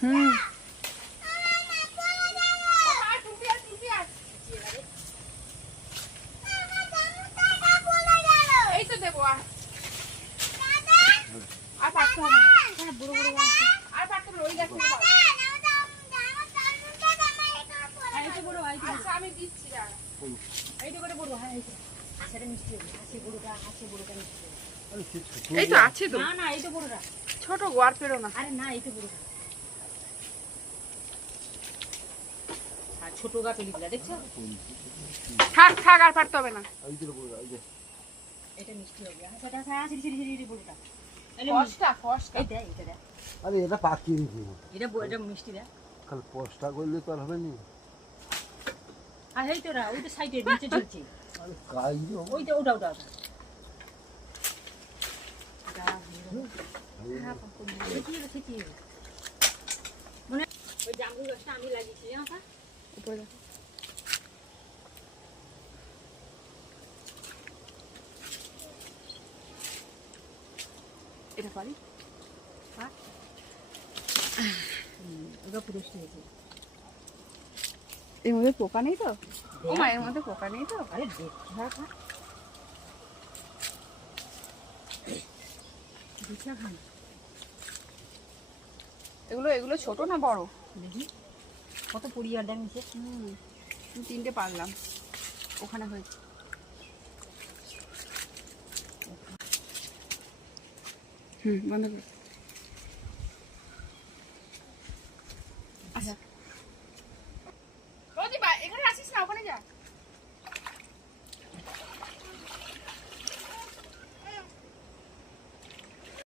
হুম এই তো দেবো আর পারতে হবে না। হ্যাঁ বড় বড় আর পারতে হবে ওই দেখো আচ্ছা আমি দিচ্ছি দাঁড়া এইটা করে বড় হ্যাঁ এইটা সেটা মিষ্টি হবে আছে বড়টা মিষ্টি হবে এই তো আছে তো না না এই তো বড়টা ছোট গোয়ার পেরো না আরে না এই তো বড়টা আর ছোট গা পেলিগুলা দেখছো থাক থাক আর পারতে হবে না এই তো বড় এই যে এটা মিষ্টি হবে আচ্ছা আচ্ছা সিরি বড়টা ফসটা এইটা আরে এটা পাকি নি এটা মিষ্টি দে কাল পোস্টটা করলে তো আর হবে না আর এই তোরা ওই তো সাইডে নিচে ঝুলছে আরে কাই ওই তো ওটা মনে ওই জামরুল গাছটা আমি লাগিয়েছি জানো উপরে দেখো এটা পারি ওটা পুরো হয়েছে এর মধ্যে পোকা নেই তো ও মা এর মধ্যে পোকা নেই তো আরে এগুলো ছোট না বড় দেখি কত পরিবার দেন নিচে তিনটে পারলাম ওখানে হয়েছে বন্ধ করে